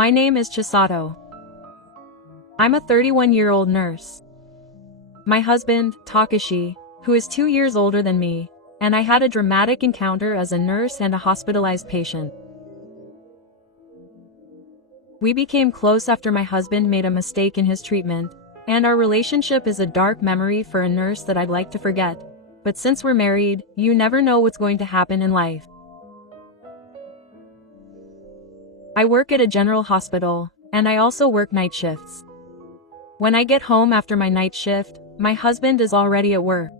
My name is Chisato. I'm a 31-year-old nurse. My husband, Takashi, who is 2 years older than me, and I had a dramatic encounter as a nurse and a hospitalized patient. We became close after my husband made a mistake in his treatment, and our relationship is a dark memory for a nurse that I'd like to forget. But since we're married, you never know what's going to happen in life. I work at a general hospital, and I also work night shifts. When I get home after my night shift, my husband is already at work.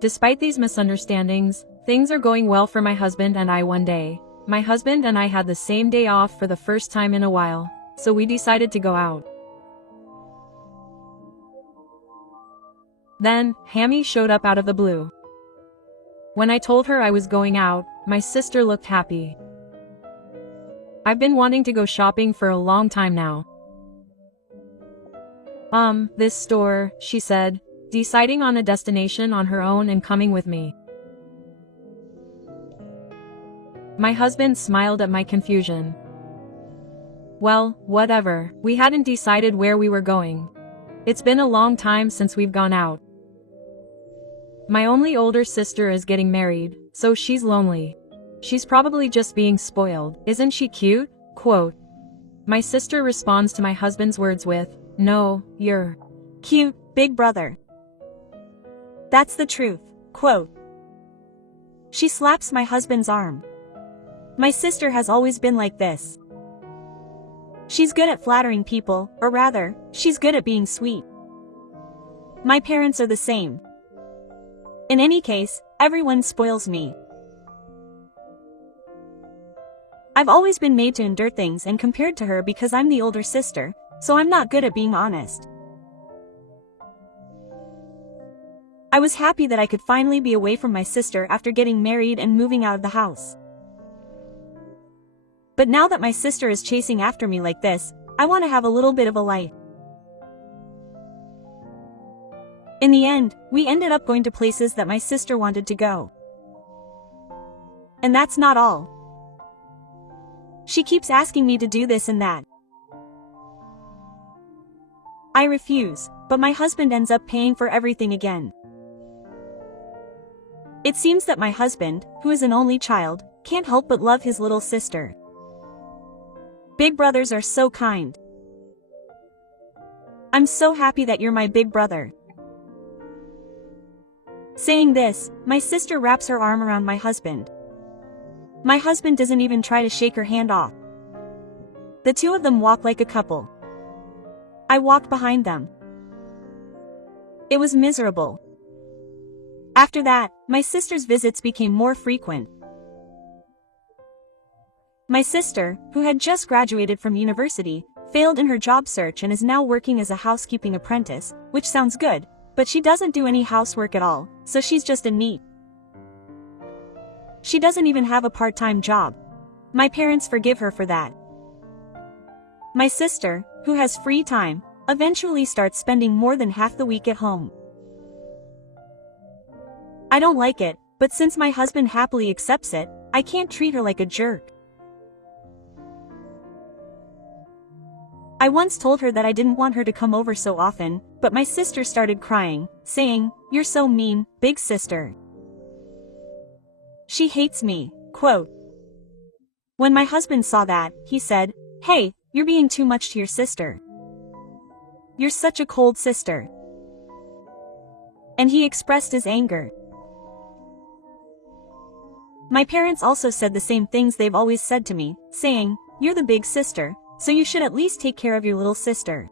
Despite these misunderstandings, things are going well for my husband and I one day. My husband and I had the same day off for the first time in a while, so we decided to go out. Then, Hammy showed up out of the blue. When I told her I was going out, my sister looked happy. I've been wanting to go shopping for a long time now. This store, she said, deciding on a destination on her own and coming with me. My husband smiled at my confusion. Well, whatever, we hadn't decided where we were going. It's been a long time since we've gone out. My only older sister is getting married, so she's lonely. She's probably just being spoiled. Isn't she cute? Quote. My sister responds to my husband's words with, "No, you're cute, big brother. That's the truth." Quote. She slaps my husband's arm. My sister has always been like this. She's good at flattering people, or rather, she's good at being sweet. My parents are the same. In any case, everyone spoils me. I've always been made to endure things and compared to her because I'm the older sister, so I'm not good at being honest. I was happy that I could finally be away from my sister after getting married and moving out of the house. But now that my sister is chasing after me like this, I want to have a little bit of a life. In the end, we ended up going to places that my sister wanted to go. And that's not all. She keeps asking me to do this and that. I refuse, but my husband ends up paying for everything again. It seems that my husband, who is an only child, can't help but love his little sister. Big brothers are so kind. I'm so happy that you're my big brother. Saying this, my sister wraps her arm around my husband. My husband doesn't even try to shake her hand off. The two of them walk like a couple. I walked behind them. It was miserable. After that, my sister's visits became more frequent. My sister, who had just graduated from university, failed in her job search and is now working as a housekeeping apprentice, which sounds good, but she doesn't do any housework at all, so she's just a NEET. She doesn't even have a part-time job. My parents forgive her for that. My sister, who has free time, eventually starts spending more than half the week at home. I don't like it, but since my husband happily accepts it, I can't treat her like a jerk. I once told her that I didn't want her to come over so often, but my sister started crying, saying, "You're so mean, big sister. She hates me." Quote. When my husband saw that, he said, "Hey, you're being too much to your sister. You're such a cold sister." And he expressed his anger. My parents also said the same things they've always said to me, saying, "You're the big sister, so you should at least take care of your little sister."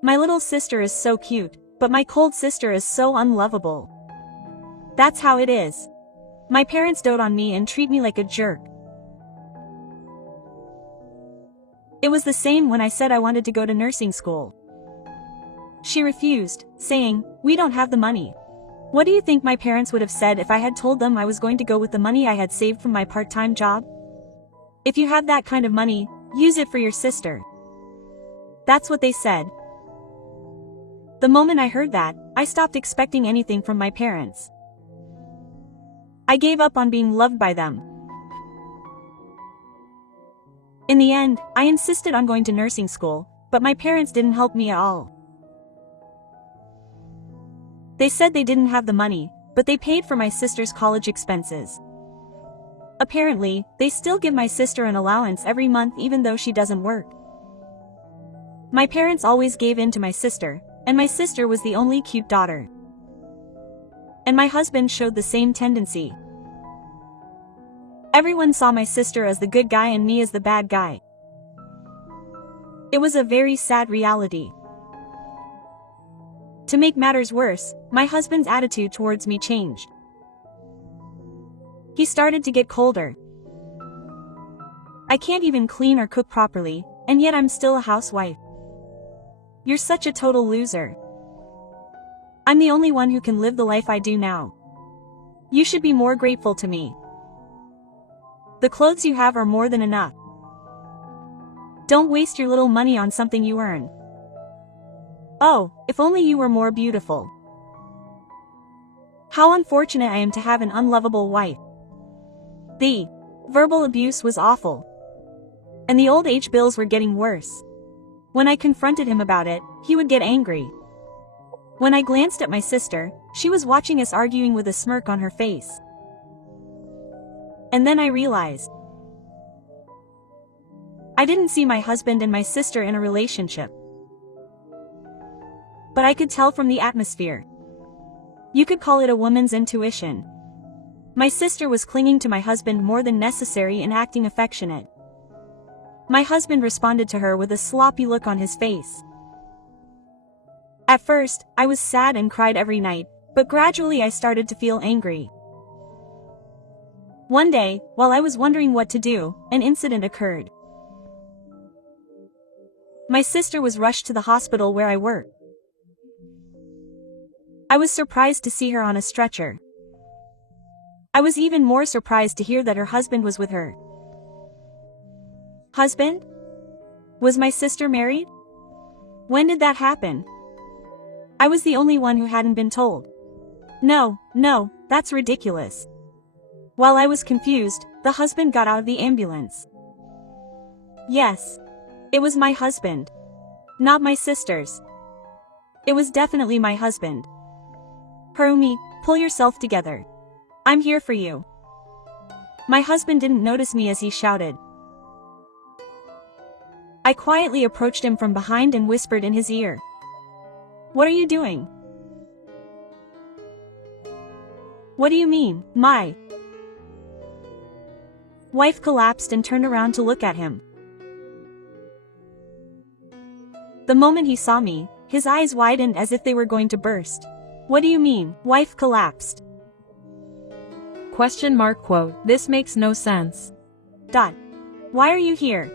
My little sister is so cute, but my cold sister is so unlovable. That's how it is. My parents dote on me and treat me like a jerk. It was the same when I said I wanted to go to nursing school. She refused, saying, "We don't have the money." What do you think my parents would have said if I had told them I was going to go with the money I had saved from my part-time job? "If you have that kind of money, use it for your sister." That's what they said. The moment I heard that, I stopped expecting anything from my parents. I gave up on being loved by them. In the end, I insisted on going to nursing school, but my parents didn't help me at all. They said they didn't have the money, but they paid for my sister's college expenses. Apparently, they still give my sister an allowance every month even though she doesn't work. My parents always gave in to my sister, and my sister was the only cute daughter. And my husband showed the same tendency. Everyone saw my sister as the good guy and me as the bad guy. It was a very sad reality. To make matters worse, my husband's attitude towards me changed. He started to get colder. I can't even clean or cook properly, and yet I'm still a housewife. You're such a total loser. I'm the only one who can live the life I do now. You should be more grateful to me. The clothes you have are more than enough. Don't waste your little money on something you earn. Oh, if only you were more beautiful. How unfortunate I am to have an unlovable wife. The verbal abuse was awful. And the old age bills were getting worse. When I confronted him about it, he would get angry. When I glanced at my sister, she was watching us arguing with a smirk on her face. And then I realized. I didn't see my husband and my sister in a relationship. But I could tell from the atmosphere. You could call it a woman's intuition. My sister was clinging to my husband more than necessary and acting affectionate. My husband responded to her with a sloppy look on his face. At first, I was sad and cried every night, but gradually I started to feel angry. One day, while I was wondering what to do, an incident occurred. My sister was rushed to the hospital where I work. I was surprised to see her on a stretcher. I was even more surprised to hear that her husband was with her. Husband? Was my sister married? When did that happen? I was the only one who hadn't been told. No, that's ridiculous. While I was confused, the husband got out of the ambulance. Yes. It was my husband. Not my sister's. It was definitely my husband. Harumi, pull yourself together. I'm here for you. My husband didn't notice me as he shouted. I quietly approached him from behind and whispered in his ear. What are you doing? What do you mean, my wife collapsed and turned around to look at him. The moment he saw me, his eyes widened as if they were going to burst. What do you mean, wife collapsed? Quote, this makes no sense. Why are you here?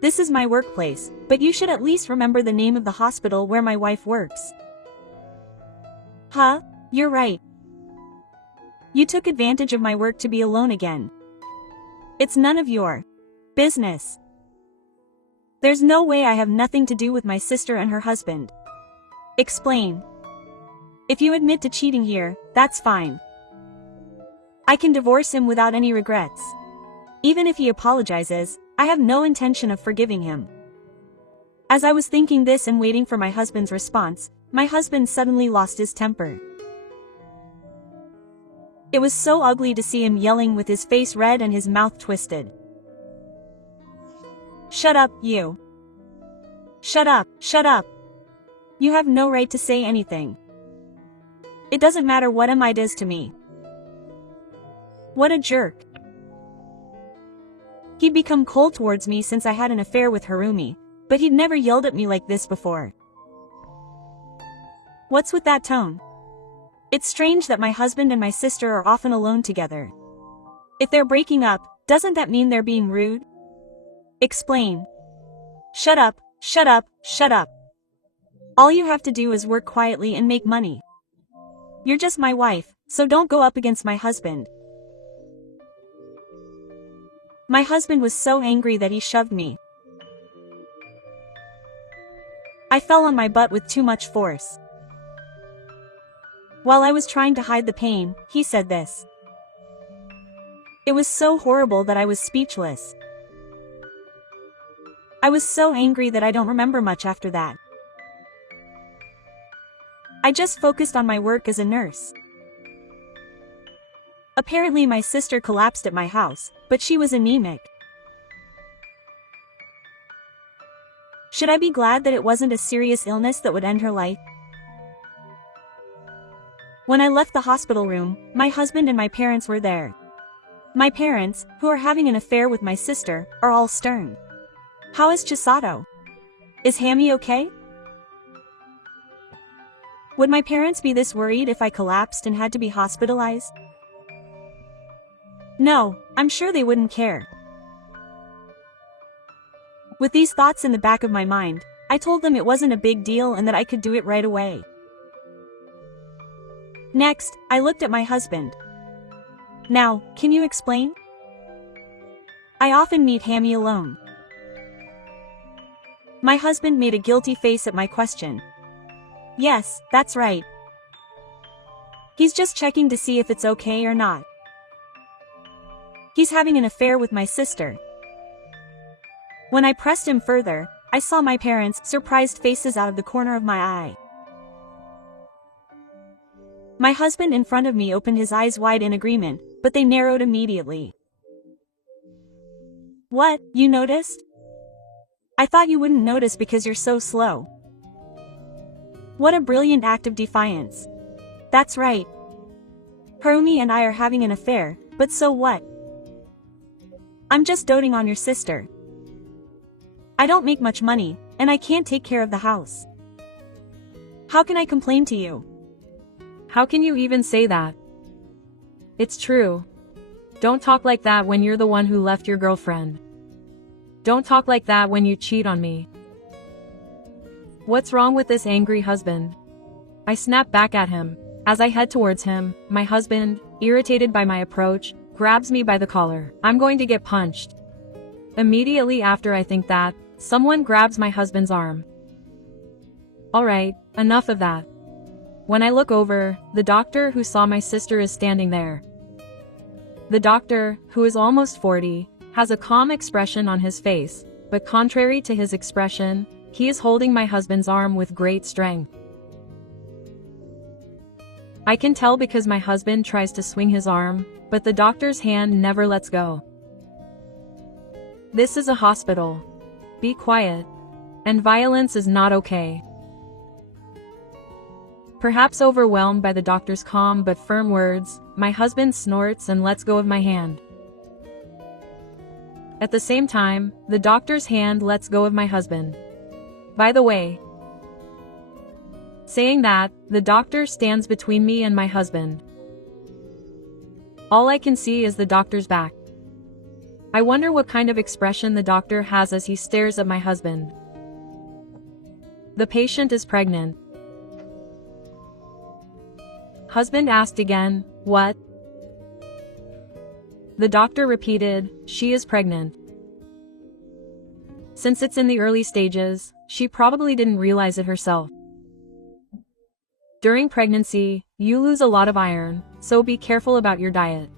This is my workplace, but you should at least remember the name of the hospital where my wife works. Huh? You're right. You took advantage of my work to be alone again. It's none of your business. There's no way I have nothing to do with my sister and her husband. Explain. If you admit to cheating here, that's fine. I can divorce him without any regrets. Even if he apologizes, I have no intention of forgiving him. As I was thinking this and waiting for my husband's response, my husband suddenly lost his temper. It was so ugly to see him yelling with his face red and his mouth twisted. Shut up, you. Shut up. You have no right to say anything. It doesn't matter what MI does to me. What a jerk. He'd become cold towards me since I had an affair with Harumi, but he'd never yelled at me like this before. What's with that tone? It's strange that my husband and my sister are often alone together. If they're breaking up, doesn't that mean they're being rude? Explain. Shut up. All you have to do is work quietly and make money. You're just my wife, so don't go up against my husband. My husband was so angry that he shoved me. I fell on my butt with too much force. While I was trying to hide the pain, he said this. It was so horrible that I was speechless. I was so angry that I don't remember much after that. I just focused on my work as a nurse. Apparently my sister collapsed at my house, but she was anemic. Should I be glad that it wasn't a serious illness that would end her life? When I left the hospital room, my husband and my parents were there. My parents, who are having an affair with my sister, are all stern. How is Chisato? Is Hammy okay? Would my parents be this worried if I collapsed and had to be hospitalized? No, I'm sure they wouldn't care. With these thoughts in the back of my mind, I told them it wasn't a big deal and that I could do it right away. Next, I looked at my husband. Now, can you explain? I often meet Hammy alone. My husband made a guilty face at my question. Yes, that's right. He's just checking to see if it's okay or not. He's having an affair with my sister. When I pressed him further, I saw my parents' surprised faces out of the corner of my eye. My husband in front of me opened his eyes wide in agreement, but they narrowed immediately. What, you noticed? I thought you wouldn't notice because you're so slow. What a brilliant act of defiance. That's right. Harumi and I are having an affair, but so what? I'm just doting on your sister. I don't make much money, and I can't take care of the house. How can I complain to you? How can you even say that? It's true. Don't talk like that when you're the one who left your girlfriend. Don't talk like that when you cheat on me. What's wrong with this angry husband? I snap back at him. As I head towards him, my husband, irritated by my approach, grabs me by the collar. I'm going to get punched. Immediately after I think that, someone grabs my husband's arm. Alright, enough of that. When I look over, the doctor who saw my sister is standing there. The doctor, who is almost 40, has a calm expression on his face, but contrary to his expression, he is holding my husband's arm with great strength. I can tell because my husband tries to swing his arm, but the doctor's hand never lets go. This is a hospital. Be quiet. And violence is not okay. Perhaps overwhelmed by the doctor's calm but firm words, my husband snorts and lets go of my hand. At the same time, the doctor's hand lets go of my husband. By the way, saying that, the doctor stands between me and my husband. All I can see is the doctor's back. I wonder what kind of expression the doctor has as he stares at my husband. The patient is pregnant. Husband asked again, what? The doctor repeated, she is pregnant. Since it's in the early stages, she probably didn't realize it herself. During pregnancy, you lose a lot of iron, so be careful about your diet.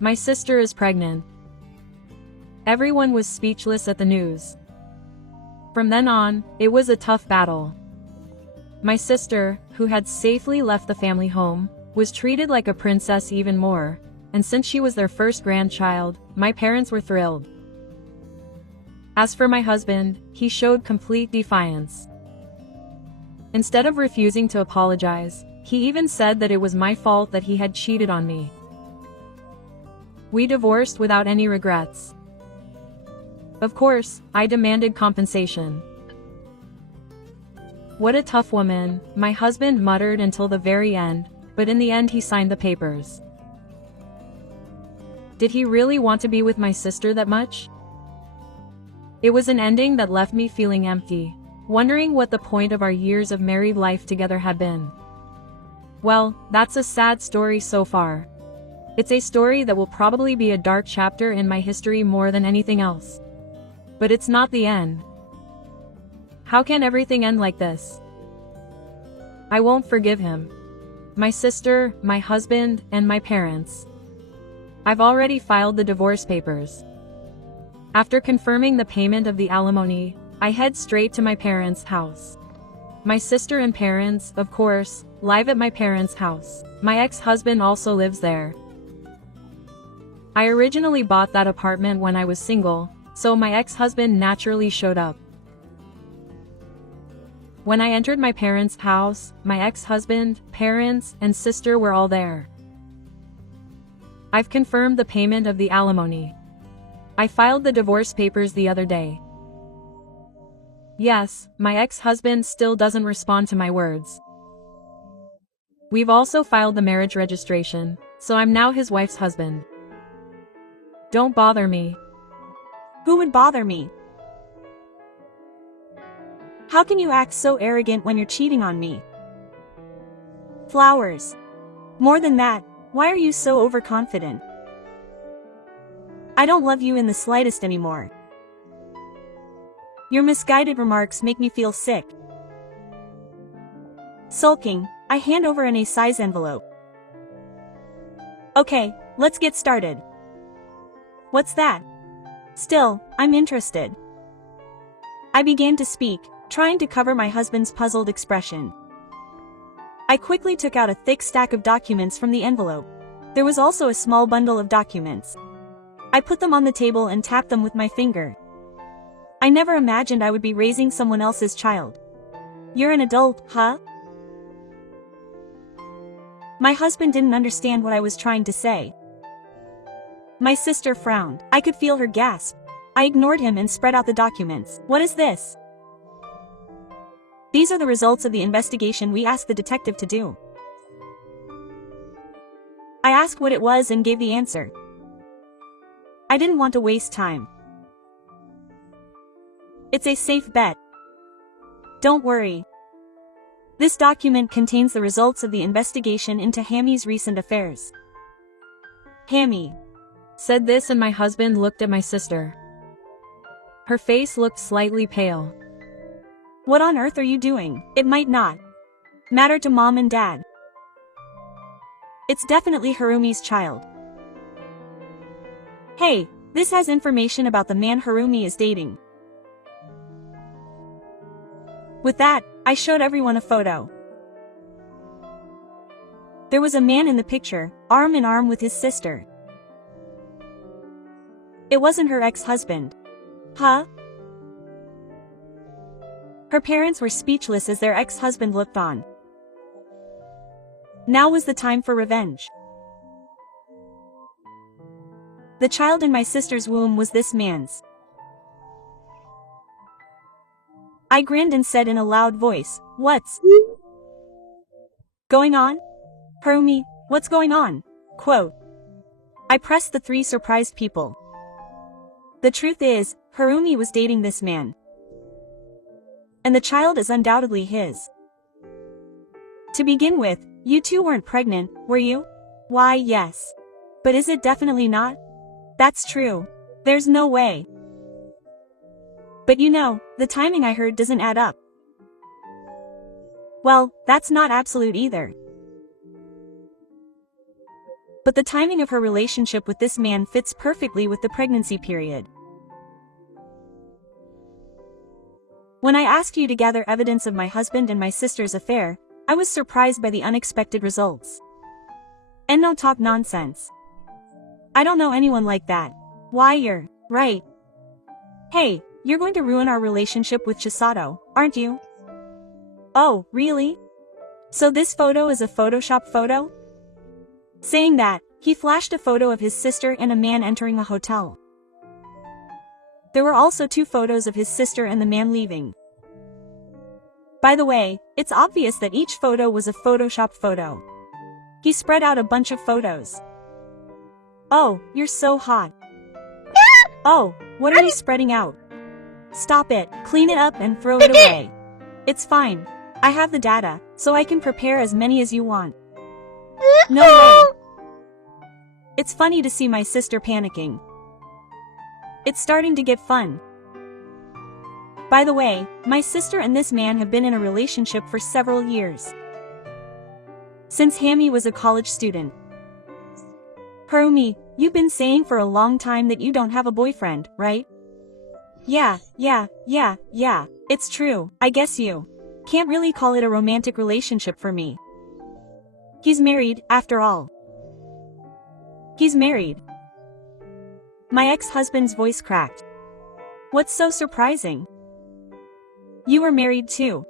My sister is pregnant. Everyone was speechless at the news. From then on, it was a tough battle. My sister, who had safely left the family home, was treated like a princess even more, and since she was their first grandchild, my parents were thrilled. As for my husband, he showed complete defiance. Instead of refusing to apologize, he even said that it was my fault that he had cheated on me. We divorced without any regrets. Of course, I demanded compensation. What a tough woman, my husband muttered until the very end, but in the end he signed the papers. Did he really want to be with my sister that much? It was an ending that left me feeling empty, wondering what the point of our years of married life together had been. Well, that's a sad story so far. It's a story that will probably be a dark chapter in my history more than anything else. But it's not the end. How can everything end like this? I won't forgive him. My sister, my husband, and my parents. I've already filed the divorce papers. After confirming the payment of the alimony, I head straight to my parents' house. My sister and parents, of course, live at my parents' house. My ex-husband also lives there. I originally bought that apartment when I was single, so my ex-husband naturally showed up. When I entered my parents' house, my ex-husband, parents, and sister were all there. I've confirmed the payment of the alimony. I filed the divorce papers the other day. Yes, my ex-husband still doesn't respond to my words. We've also filed the marriage registration, so I'm now his wife's husband. Don't bother me. Who would bother me? How can you act so arrogant when you're cheating on me? Flowers. More than that, why are you so overconfident? I don't love you in the slightest anymore. Your misguided remarks make me feel sick. Sulking, I hand over an A-size envelope. Okay, let's get started. What's that? Still, I'm interested. I began to speak, trying to cover my husband's puzzled expression. I quickly took out a thick stack of documents from the envelope. There was also a small bundle of documents. I put them on the table and tapped them with my finger. I never imagined I would be raising someone else's child. You're an adult, huh? My husband didn't understand what I was trying to say. My sister frowned. I could feel her gasp. I ignored him and spread out the documents. What is this? These are the results of the investigation we asked the detective to do. I asked what it was and gave the answer. I didn't want to waste time. It's a safe bet. Don't worry. This document contains the results of the investigation into Hammy's recent affairs. Hammy said this, and my husband looked at my sister. Her face looked slightly pale. What on earth are you doing? It might not matter to Mom and Dad. It's definitely Harumi's child. Hey, this has information about the man Harumi is dating. With that, I showed everyone a photo. There was a man in the picture, arm in arm with his sister. It wasn't her ex-husband. Huh? Her parents were speechless as their ex-husband looked on. Now was the time for revenge. The child in my sister's womb was this man's. I grinned and said in a loud voice, "What's going on? Harumi, what's going on?" Quote. I pressed the three surprised people. The truth is, Harumi was dating this man. And the child is undoubtedly his. To begin with, you two weren't pregnant, were you? Why, yes. But is it definitely not? That's true. There's no way. But you know, the timing I heard doesn't add up. Well, that's not absolute either. But the timing of her relationship with this man fits perfectly with the pregnancy period. When I asked you to gather evidence of my husband and my sister's affair, I was surprised by the unexpected results. And no talk nonsense. I don't know anyone like that. Why, you're right. Hey, you're going to ruin our relationship with Chisato, aren't you? Oh, really? So this photo is a Photoshop photo? Saying that, he flashed a photo of his sister and a man entering a hotel. There were also two photos of his sister and the man leaving. By the way, it's obvious that each photo was a Photoshop photo. He spread out a bunch of photos. Oh, you're so hot. Oh, what are you spreading out? Stop it, clean it up and throw it away. It's fine. I have the data, so I can prepare as many as you want. No way. It's funny to see my sister panicking. It's starting to get fun. By the way, my sister and this man have been in a relationship for several years. Since Hammy was a college student. Harumi, you've been saying for a long time that you don't have a boyfriend, right? Yeah, it's true, I guess you can't really call it a romantic relationship for me. He's married, after all. He's married. My ex-husband's voice cracked. What's so surprising? You were married too.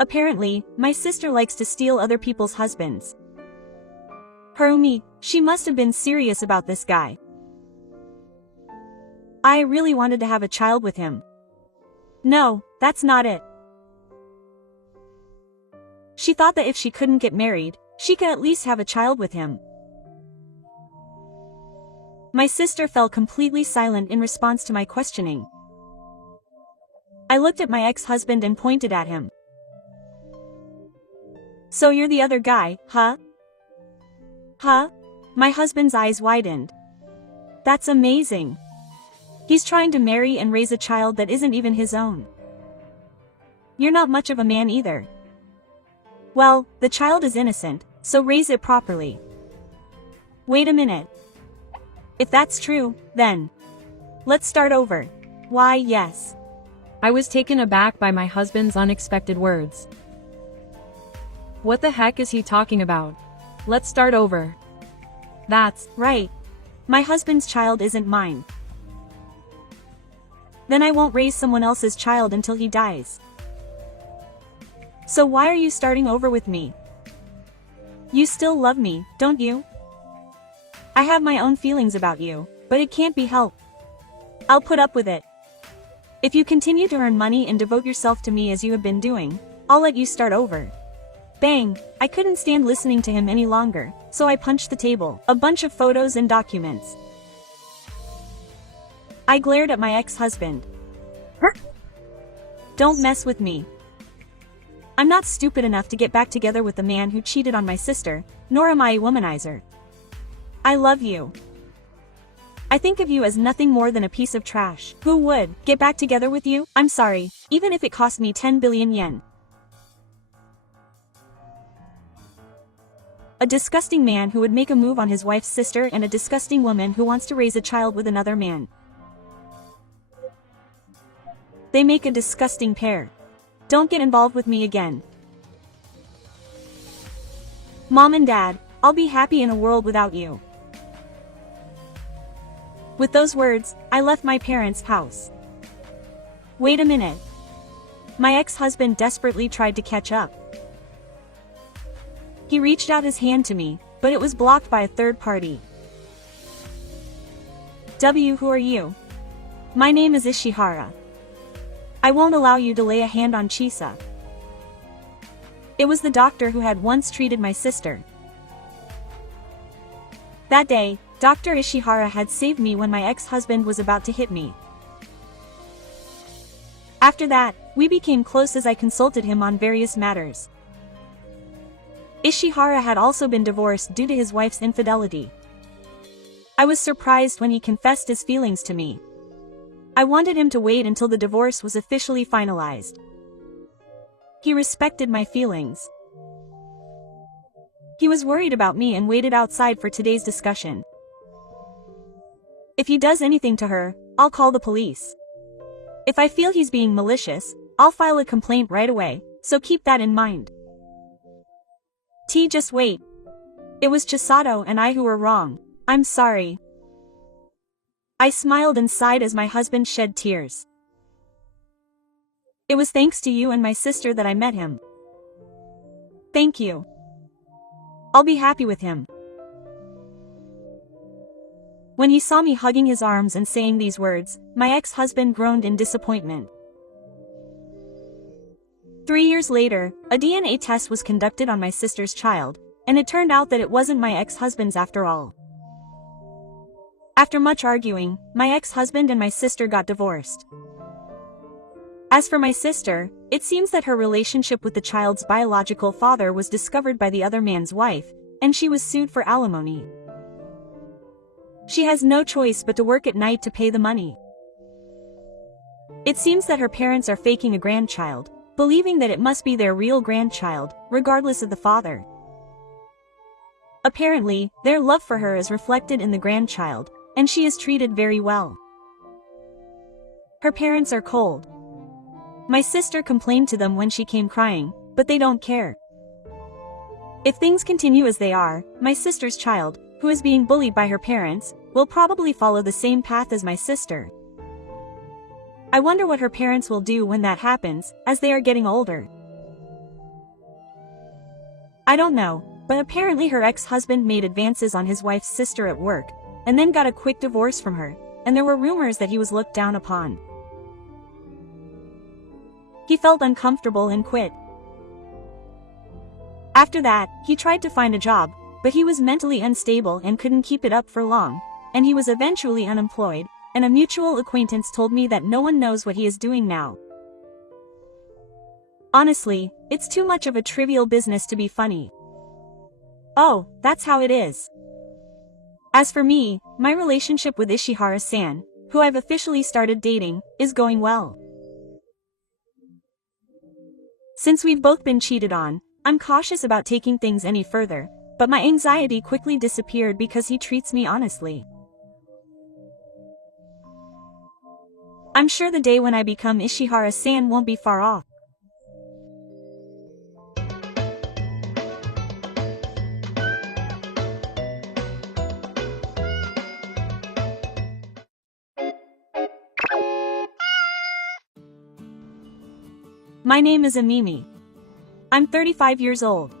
Apparently, my sister likes to steal other people's husbands. Harumi, she must have been serious about this guy. I really wanted to have a child with him. No, that's not it. She thought that if she couldn't get married, she could at least have a child with him. My sister fell completely silent in response to my questioning. I looked at my ex-husband and pointed at him. So you're the other guy, huh? Huh? My husband's eyes widened. That's amazing. He's trying to marry and raise a child that isn't even his own. You're not much of a man either. Well, the child is innocent, so raise it properly. Wait a minute. If that's true, then let's start over. Why, yes. I was taken aback by my husband's unexpected words. What the heck is he talking about? Let's start over. That's right. My husband's child isn't mine. Then I won't raise someone else's child until he dies. So why are you starting over with me? You still love me, don't you? I have my own feelings about you, but it can't be helped. I'll put up with it. If you continue to earn money and devote yourself to me as you have been doing, I'll let you start over. Bang! I couldn't stand listening to him any longer, so I punched the table, a bunch of photos and documents. I glared at my ex-husband. Don't mess with me. I'm not stupid enough to get back together with the man who cheated on my sister, nor am I a womanizer. I love you. I think of you as nothing more than a piece of trash. Who would get back together with you? I'm sorry, even if it cost me 10 billion yen. A disgusting man who would make a move on his wife's sister and a disgusting woman who wants to raise a child with another man. They make a disgusting pair. Don't get involved with me again. Mom and Dad, I'll be happy in a world without you. With those words, I left my parents' house. Wait a minute. My ex-husband desperately tried to catch up. He reached out his hand to me, but it was blocked by a third party. Who are you? My name is Ishihara. I won't allow you to lay a hand on Chisa. It was the doctor who had once treated my sister. That day, Dr. Ishihara had saved me when my ex-husband was about to hit me. After that, we became close as I consulted him on various matters. Ishihara had also been divorced due to his wife's infidelity. I was surprised when he confessed his feelings to me. I wanted him to wait until the divorce was officially finalized. He respected my feelings. He was worried about me and waited outside for today's discussion. If he does anything to her, I'll call the police. If I feel he's being malicious, I'll file a complaint right away, so keep that in mind. Just wait. It was Chisato and I who were wrong. I'm sorry. I smiled and sighed as my husband shed tears. It was thanks to you and my sister that I met him. Thank you. I'll be happy with him. When he saw me hugging his arms and saying these words, my ex-husband groaned in disappointment. 3 years later, a DNA test was conducted on my sister's child, and it turned out that it wasn't my ex-husband's after all. After much arguing, my ex-husband and my sister got divorced. As for my sister, it seems that her relationship with the child's biological father was discovered by the other man's wife, and she was sued for alimony. She has no choice but to work at night to pay the money. It seems that her parents are faking a grandchild, believing that it must be their real grandchild, regardless of the father. Apparently, their love for her is reflected in the grandchild, and she is treated very well. Her parents are cold. My sister complained to them when she came crying, but they don't care. If things continue as they are, my sister's child, who is being bullied by her parents, will probably follow the same path as my sister. I wonder what her parents will do when that happens, as they are getting older. I don't know, but apparently her ex-husband made advances on his wife's sister at work, and then got a quick divorce from her, and there were rumors that he was looked down upon. He felt uncomfortable and quit. After that, he tried to find a job, but he was mentally unstable and couldn't keep it up for long, and he was eventually unemployed, and a mutual acquaintance told me that no one knows what he is doing now. Honestly, it's too much of a trivial business to be funny. Oh, that's how it is. As for me, my relationship with Ishihara-san, who I've officially started dating, is going well. Since we've both been cheated on, I'm cautious about taking things any further, but my anxiety quickly disappeared because he treats me honestly. I'm sure the day when I become Ishihara-san won't be far off. My name is Amimi. I'm 35 years old.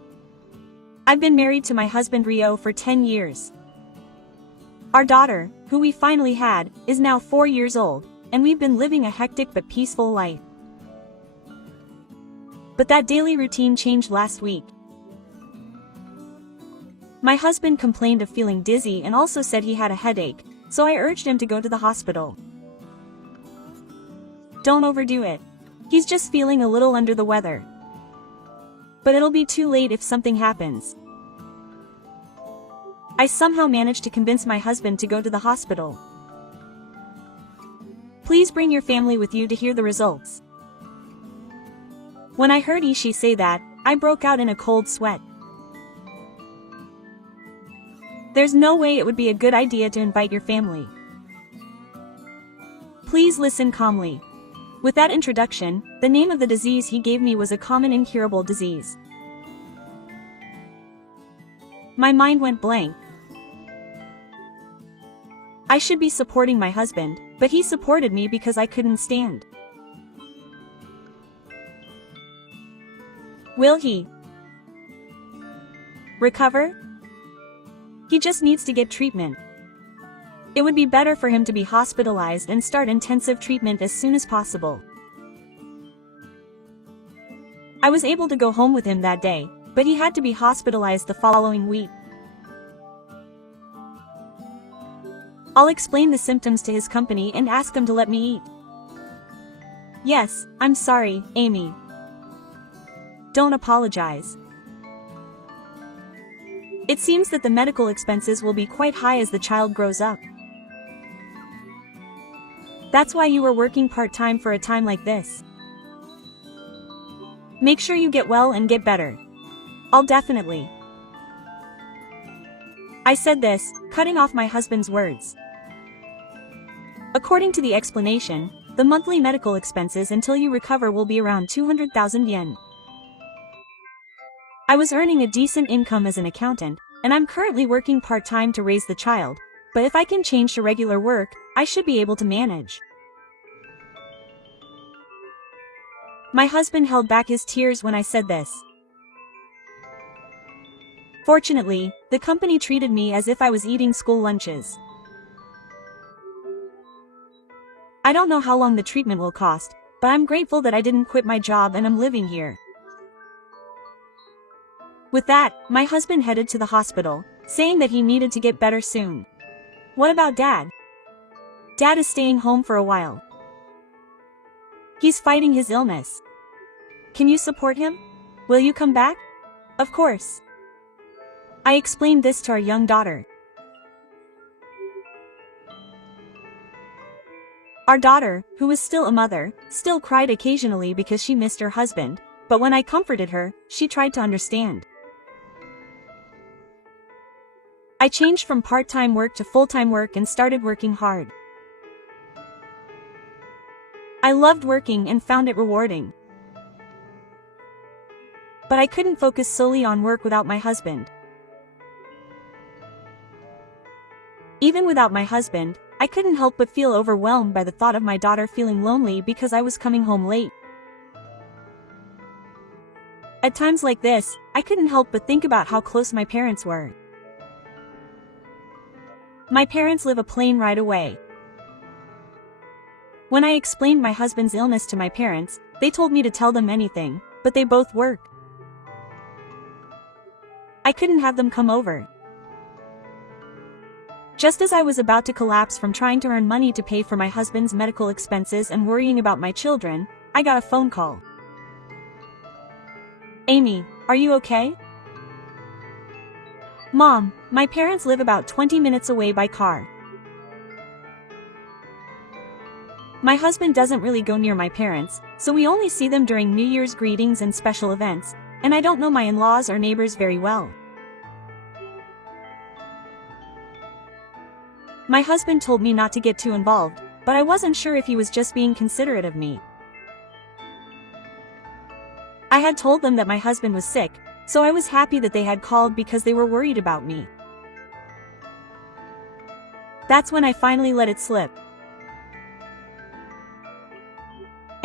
I've been married to my husband Ryo for 10 years. Our daughter, who we finally had, is now 4 years old, and we've been living a hectic but peaceful life. But that daily routine changed last week. My husband complained of feeling dizzy and also said he had a headache, so I urged him to go to the hospital. Don't overdo it. He's just feeling a little under the weather. But it'll be too late if something happens. I somehow managed to convince my husband to go to the hospital. Please bring your family with you to hear the results. When I heard Ishii say that, I broke out in a cold sweat. There's no way it would be a good idea to invite your family. Please listen calmly. With that introduction, the name of the disease he gave me was a common incurable disease. My mind went blank. I should be supporting my husband, but he supported me because I couldn't stand. Will he recover? He just needs to get treatment. It would be better for him to be hospitalized and start intensive treatment as soon as possible. I was able to go home with him that day, but he had to be hospitalized the following week. I'll explain the symptoms to his company and ask them to let me eat. Yes, I'm sorry, Amy. Don't apologize. It seems that the medical expenses will be quite high as the child grows up. That's why you were working part-time for a time like this. Make sure you get well and get better. I'll definitely. I said this, cutting off my husband's words. According to the explanation, the monthly medical expenses until you recover will be around 200,000 yen. I was earning a decent income as an accountant, and I'm currently working part-time to raise the child, but if I can change to regular work, I should be able to manage. My husband held back his tears when I said this. Fortunately, the company treated me as if I was eating school lunches. I don't know how long the treatment will cost, but I'm grateful that I didn't quit my job and I'm living here. With that, my husband headed to the hospital, saying that he needed to get better soon. What about Dad? Dad is staying home for a while. He's fighting his illness. Can you support him? Will you come back? Of course. I explained this to our young daughter. Our daughter, who was still a mother, still cried occasionally because she missed her husband, but when I comforted her, she tried to understand. I changed from part-time work to full-time work and started working hard. I loved working and found it rewarding. But I couldn't focus solely on work without my husband. Even without my husband, I couldn't help but feel overwhelmed by the thought of my daughter feeling lonely because I was coming home late. At times like this, I couldn't help but think about how close my parents were. My parents live a plane ride away. When I explained my husband's illness to my parents, they told me to tell them anything, but they both work. I couldn't have them come over. Just as I was about to collapse from trying to earn money to pay for my husband's medical expenses and worrying about my children, I got a phone call. Amy, are you okay? Mom, my parents live about 20 minutes away by car. My husband doesn't really go near my parents, so we only see them during New Year's greetings and special events, and I don't know my in-laws or neighbors very well. My husband told me not to get too involved, but I wasn't sure if he was just being considerate of me. I had told them that my husband was sick, so I was happy that they had called because they were worried about me. That's when I finally let it slip.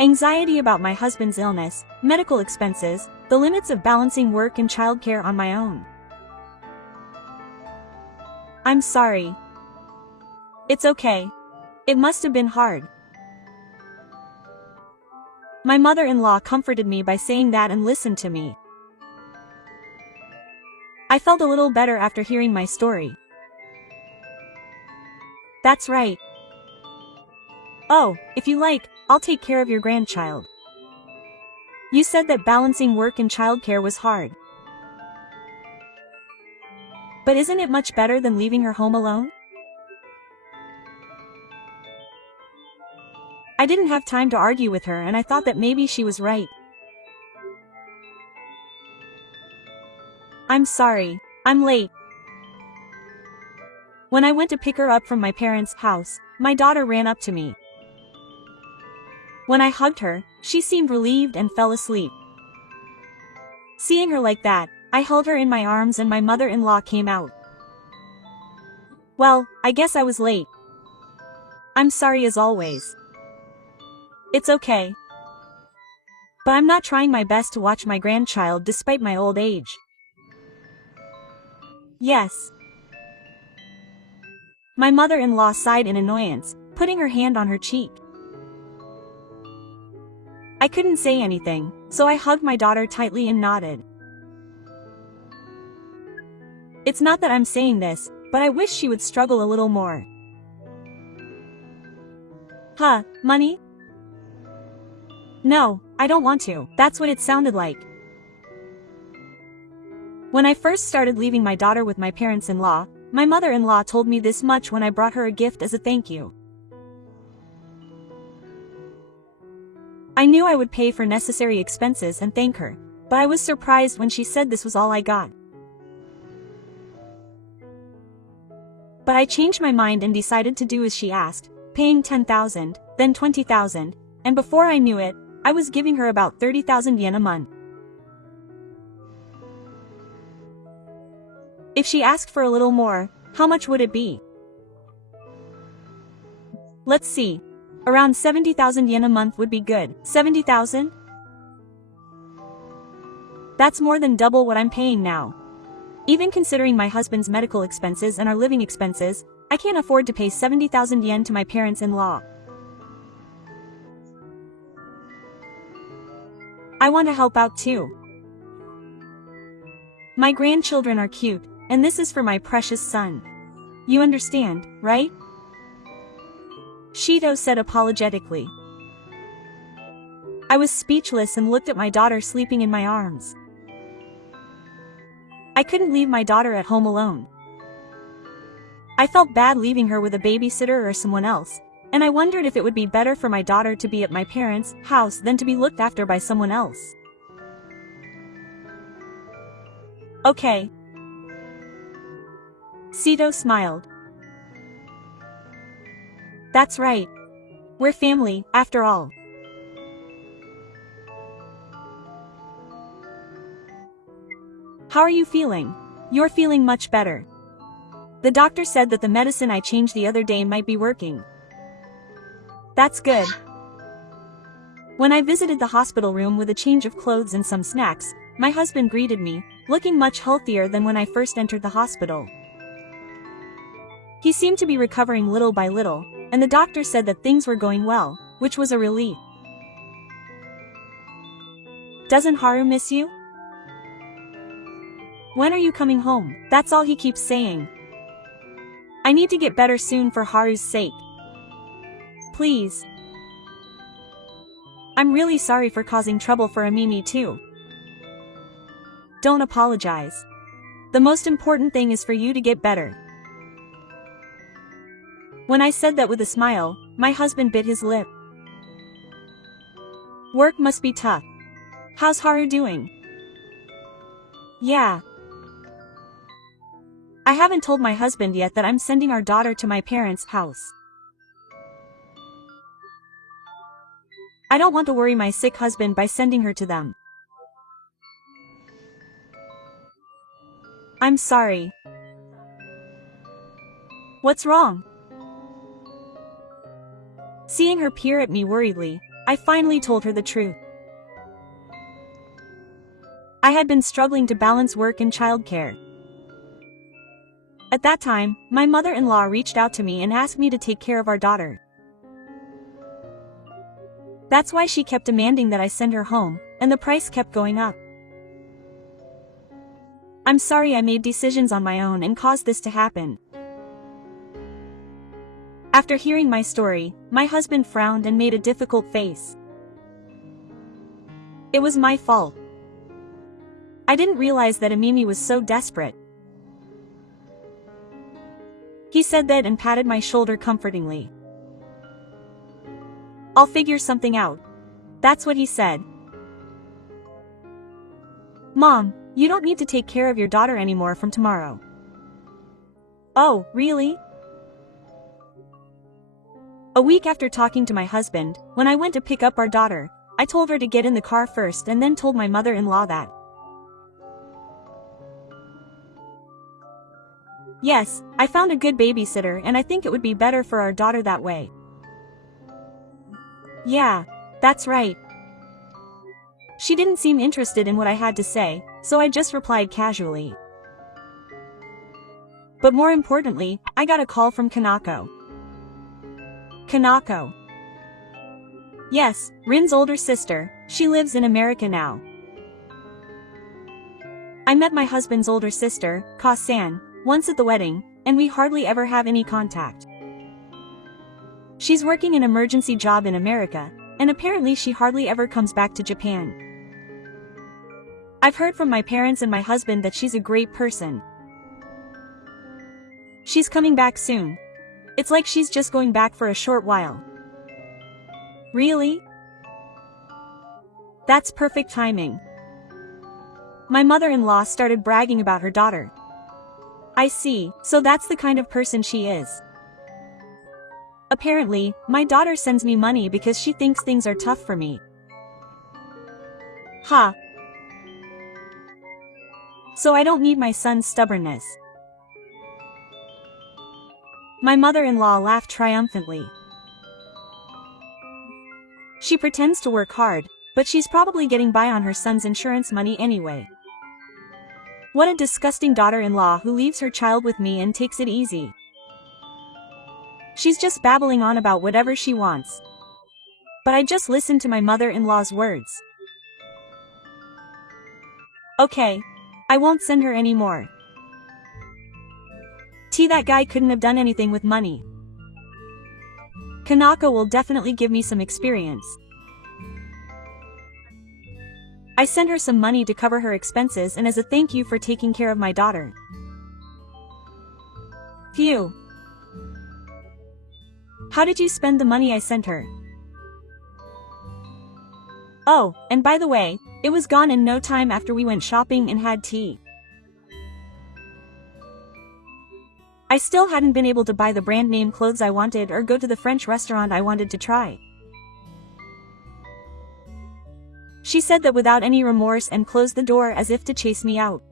Anxiety about my husband's illness, medical expenses, the limits of balancing work and childcare on my own. I'm sorry. It's okay. It must have been hard. My mother-in-law comforted me by saying that and listened to me. I felt a little better after hearing my story. That's right. Oh, if you like, I'll take care of your grandchild. You said that balancing work and childcare was hard. But isn't it much better than leaving her home alone? I didn't have time to argue with her and I thought that maybe she was right. I'm sorry, I'm late. When I went to pick her up from my parents' house, my daughter ran up to me. When I hugged her, she seemed relieved and fell asleep. Seeing her like that, I held her in my arms and my mother-in-law came out. Well, I guess I was late. I'm sorry as always. It's okay. But I'm not trying my best to watch my grandchild despite my old age. Yes. My mother-in-law sighed in annoyance, putting her hand on her cheek. I couldn't say anything, so I hugged my daughter tightly and nodded. It's not that I'm saying this, but I wish she would struggle a little more. Huh, money? No, I don't want to. That's what it sounded like. When I first started leaving my daughter with my parents-in-law, my mother-in-law told me this much when I brought her a gift as a thank you. I knew I would pay for necessary expenses and thank her, but I was surprised when she said this was all I got. But I changed my mind and decided to do as she asked, paying 10,000, then 20,000, and before I knew it, I was giving her about 30,000 yen a month. If she asked for a little more, how much would it be? Let's see. Around 70,000 yen a month would be good. 70,000? That's more than double what I'm paying now. Even considering my husband's medical expenses and our living expenses, I can't afford to pay 70,000 yen to my parents-in-law. I want to help out too. My grandchildren are cute, and this is for my precious son. You understand, right? Shito said apologetically. I was speechless and looked at my daughter sleeping in my arms. I couldn't leave my daughter at home alone. I felt bad leaving her with a babysitter or someone else, and I wondered if it would be better for my daughter to be at my parents' house than to be looked after by someone else. Okay. Sito smiled. That's right. We're family, after all. How are you feeling? You're feeling much better. The doctor said that the medicine I changed the other day might be working. That's good. When I visited the hospital room with a change of clothes and some snacks, my husband greeted me, looking much healthier than when I first entered the hospital. He seemed to be recovering little by little, and the doctor said that things were going well, which was a relief. Doesn't Haru miss you? When are you coming home? That's all he keeps saying. I need to get better soon for Haru's sake. Please. I'm really sorry for causing trouble for Amimi too. Don't apologize. The most important thing is for you to get better. When I said that with a smile, my husband bit his lip. Work must be tough. How's Haru doing? Yeah. I haven't told my husband yet that I'm sending our daughter to my parents' house. I don't want to worry my sick husband by sending her to them. I'm sorry. What's wrong? Seeing her peer at me worriedly, I finally told her the truth. I had been struggling to balance work and childcare. At that time, my mother-in-law reached out to me and asked me to take care of our daughter. That's why she kept demanding that I send her home, and the price kept going up. I'm sorry I made decisions on my own and caused this to happen. After hearing my story, my husband frowned and made a difficult face. It was my fault. I didn't realize that Amimi was so desperate. He said that and patted my shoulder comfortingly. I'll figure something out. That's what he said. Mom, you don't need to take care of your daughter anymore from tomorrow. Oh, really? A week after talking to my husband, when I went to pick up our daughter, I told her to get in the car first and then told my mother-in-law that. Yes, I found a good babysitter and I think it would be better for our daughter that way. Yeah, that's right. She didn't seem interested in what I had to say, so I just replied casually. But more importantly, I got a call from Kanako. Kanako. Yes, Rin's older sister, she lives in America now. I met my husband's older sister, Ka-san, once at the wedding, and we hardly ever have any contact. She's working an emergency job in America, and apparently she hardly ever comes back to Japan. I've heard from my parents and my husband that she's a great person. She's coming back soon. It's like she's just going back for a short while. Really? That's perfect timing. My mother-in-law started bragging about her daughter. I see, so that's the kind of person she is. Apparently, my daughter sends me money because she thinks things are tough for me. Ha! So I don't need my son's stubbornness. My mother-in-law laughed triumphantly. She pretends to work hard, but she's probably getting by on her son's insurance money anyway. What a disgusting daughter-in-law who leaves her child with me and takes it easy. She's just babbling on about whatever she wants. But I just listened to my mother-in-law's words. Okay. I won't send her anymore. That guy couldn't have done anything with money. Kanako will definitely give me some experience. I sent her some money to cover her expenses and as a thank you for taking care of my daughter. Phew. How did you spend the money I sent her? Oh, and by the way, it was gone in no time after we went shopping and had tea. I still hadn't been able to buy the brand name clothes I wanted or go to the French restaurant I wanted to try. She said that without any remorse and closed the door as if to chase me out.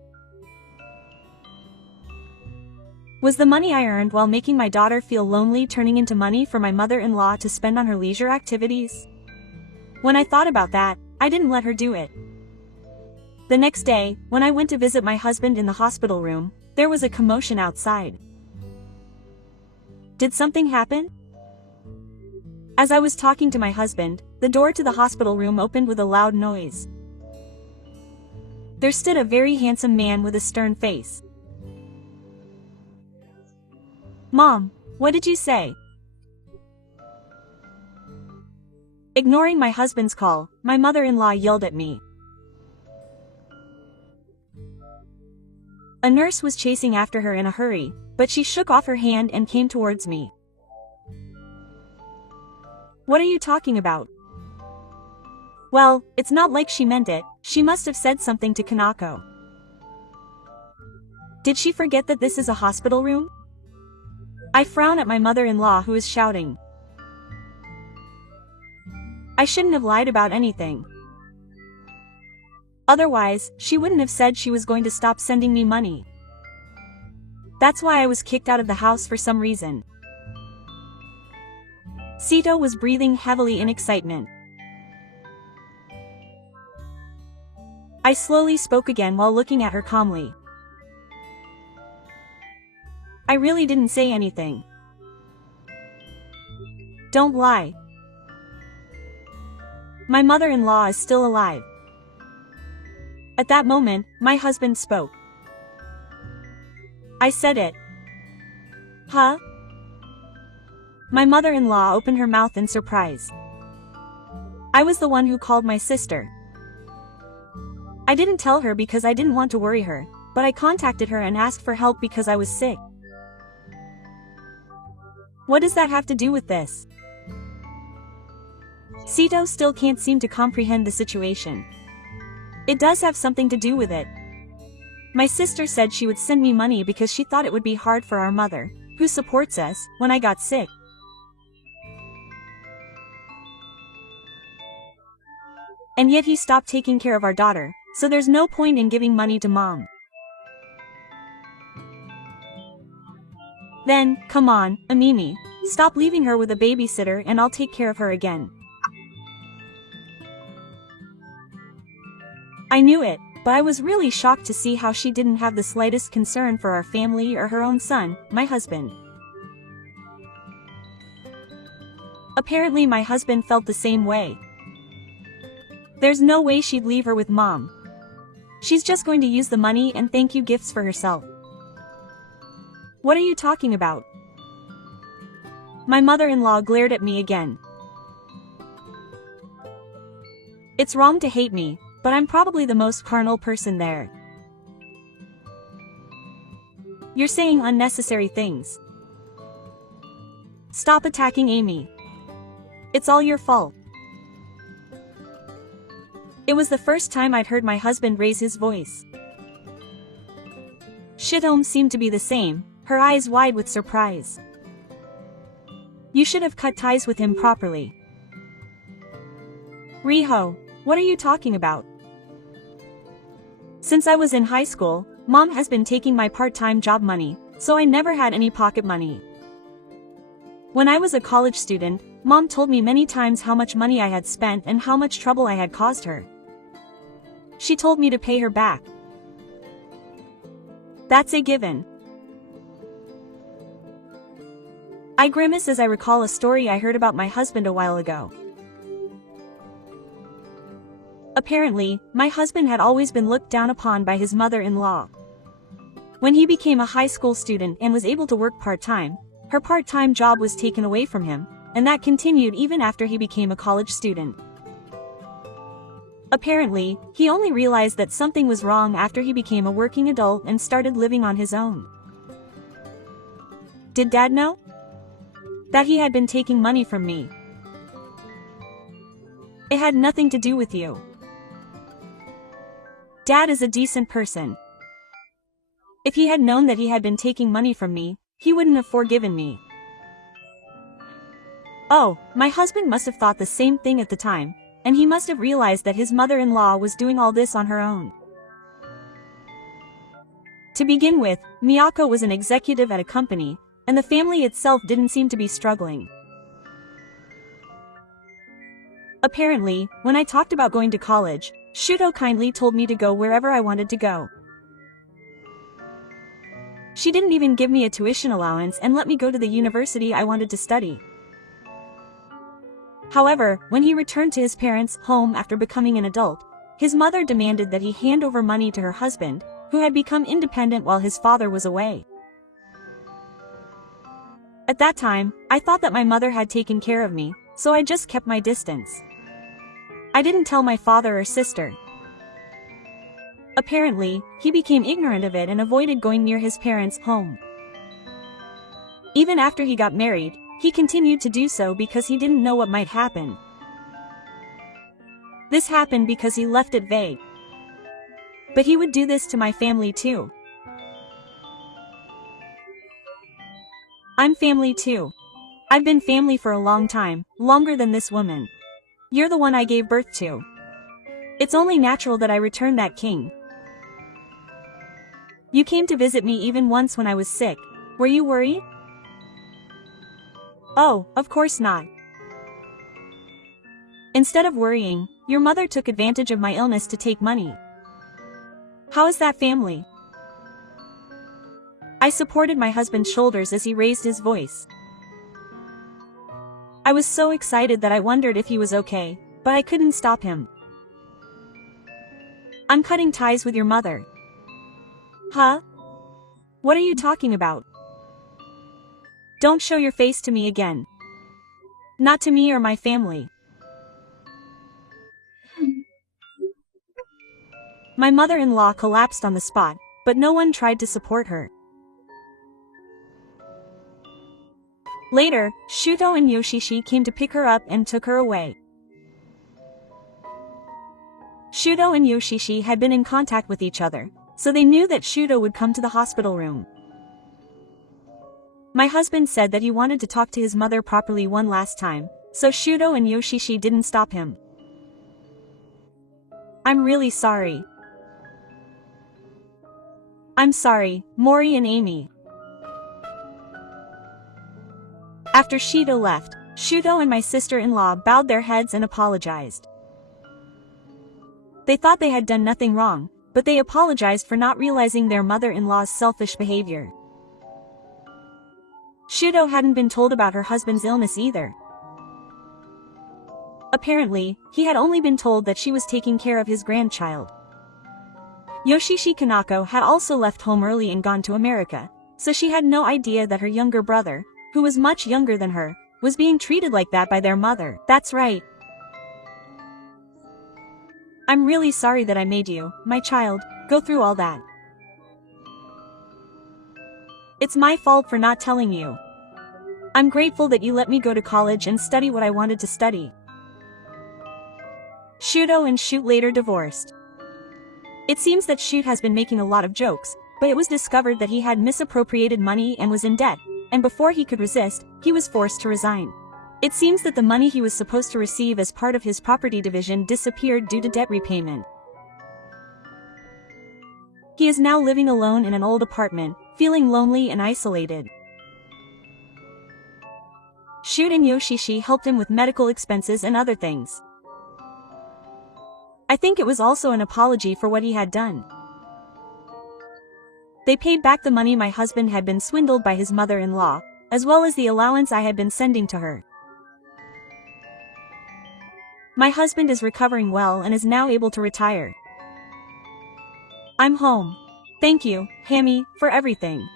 Was the money I earned while making my daughter feel lonely turning into money for my mother-in-law to spend on her leisure activities? When I thought about that, I didn't let her do it. The next day, when I went to visit my husband in the hospital room, there was a commotion outside. Did something happen? As I was talking to my husband, the door to the hospital room opened with a loud noise. There stood a very handsome man with a stern face. "Mom, what did you say?" Ignoring my husband's call, my mother-in-law yelled at me. A nurse was chasing after her in a hurry, but she shook off her hand and came towards me. "What are you talking about?" "Well, it's not like she meant it, she must have said something to Kanako." "Did she forget that this is a hospital room?" I frown at my mother-in-law who is shouting. I shouldn't have lied about anything. Otherwise, she wouldn't have said she was going to stop sending me money. That's why I was kicked out of the house for some reason. Sito was breathing heavily in excitement. I slowly spoke again while looking at her calmly. I really didn't say anything. Don't lie. My mother-in-law is still alive. At that moment, my husband spoke. I said it. Huh? My mother-in-law opened her mouth in surprise. I was the one who called my sister. I didn't tell her because I didn't want to worry her, but I contacted her and asked for help because I was sick. What does that have to do with this? Sito still can't seem to comprehend the situation. It does have something to do with it. My sister said she would send me money because she thought it would be hard for our mother, who supports us, when I got sick. And yet he stopped taking care of our daughter, so there's no point in giving money to Mom. Then, come on, Amimi, stop leaving her with a babysitter and I'll take care of her again. I knew it, but I was really shocked to see how she didn't have the slightest concern for our family or her own son, my husband. Apparently my husband felt the same way. There's no way she'd leave her with Mom. She's just going to use the money and thank you gifts for herself. What are you talking about? My mother-in-law glared at me again. It's wrong to hate me, but I'm probably the most carnal person there. You're saying unnecessary things. Stop attacking Amy. It's all your fault. It was the first time I'd heard my husband raise his voice. Shitome seemed to be the same, her eyes wide with surprise. You should have cut ties with him properly. Riho, what are you talking about? Since I was in high school, Mom has been taking my part-time job money, so I never had any pocket money. When I was a college student, Mom told me many times how much money I had spent and how much trouble I had caused her. She told me to pay her back. That's a given. I grimace as I recall a story I heard about my husband a while ago. Apparently, my husband had always been looked down upon by his mother-in-law. When he became a high school student and was able to work part-time, her part-time job was taken away from him, and that continued even after he became a college student. Apparently, he only realized that something was wrong after he became a working adult and started living on his own. Did Dad know? That he had been taking money from me. It had nothing to do with you. Dad is a decent person. If he had known that he had been taking money from me, he wouldn't have forgiven me. Oh, my husband must have thought the same thing at the time, and he must have realized that his mother-in-law was doing all this on her own. To begin with, Miyako was an executive at a company, and the family itself didn't seem to be struggling. Apparently, when I talked about going to college, Shuto kindly told me to go wherever I wanted to go. She didn't even give me a tuition allowance and let me go to the university I wanted to study. However, when he returned to his parents' home after becoming an adult, his mother demanded that he hand over money to her husband, who had become independent while his father was away. At that time, I thought that my mother had taken care of me, so I just kept my distance. I didn't tell my father or sister. Apparently, he became ignorant of it and avoided going near his parents' home. Even after he got married, he continued to do so because he didn't know what might happen. This happened because he left it vague. But he would do this to my family too. I'm family too. I've been family for a long time, longer than this woman. You're the one I gave birth to. It's only natural that I return that king. You came to visit me even once when I was sick. Were you worried? Oh, of course not. Instead of worrying, your mother took advantage of my illness to take money. How is that family? I supported my husband's shoulders as he raised his voice. I was so excited that I wondered if he was okay, but I couldn't stop him. I'm cutting ties with your mother. Huh? What are you talking about? Don't show your face to me again. Not to me or my family. My mother-in-law collapsed on the spot, but no one tried to support her. Later, Shuto and Yoshishi came to pick her up and took her away. Shuto and Yoshishi had been in contact with each other, so they knew that Shuto would come to the hospital room. My husband said that he wanted to talk to his mother properly one last time, so Shuto and Yoshishi didn't stop him. I'm really sorry. I'm sorry, Mori and Amy. After Shuto left, Shuto and my sister-in-law bowed their heads and apologized. They thought they had done nothing wrong, but they apologized for not realizing their mother-in-law's selfish behavior. Shuto hadn't been told about her husband's illness either. Apparently, he had only been told that she was taking care of his grandchild. Yoshishi Kanako had also left home early and gone to America, so she had no idea that her younger brother, who was much younger than her, was being treated like that by their mother. That's right. I'm really sorry that I made you, my child, go through all that. It's my fault for not telling you. I'm grateful that you let me go to college and study what I wanted to study. Shuto and Shoot later divorced. It seems that Shoot has been making a lot of jokes, but it was discovered that he had misappropriated money and was in debt, and before he could resist, he was forced to resign. It seems that the money he was supposed to receive as part of his property division disappeared due to debt repayment. He is now living alone in an old apartment, feeling lonely and isolated. Shoot and Yoshishi helped him with medical expenses and other things. I think it was also an apology for what he had done. They paid back the money my husband had been swindled by his mother-in-law, as well as the allowance I had been sending to her. My husband is recovering well and is now able to retire. I'm home. Thank you, Hammy, for everything.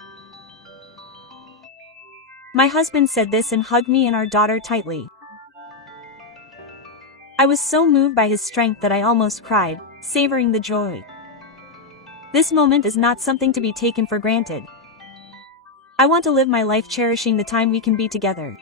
My husband said this and hugged me and our daughter tightly. I was so moved by his strength that I almost cried, savoring the joy. This moment is not something to be taken for granted. I want to live my life cherishing the time we can be together.